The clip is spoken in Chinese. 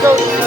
走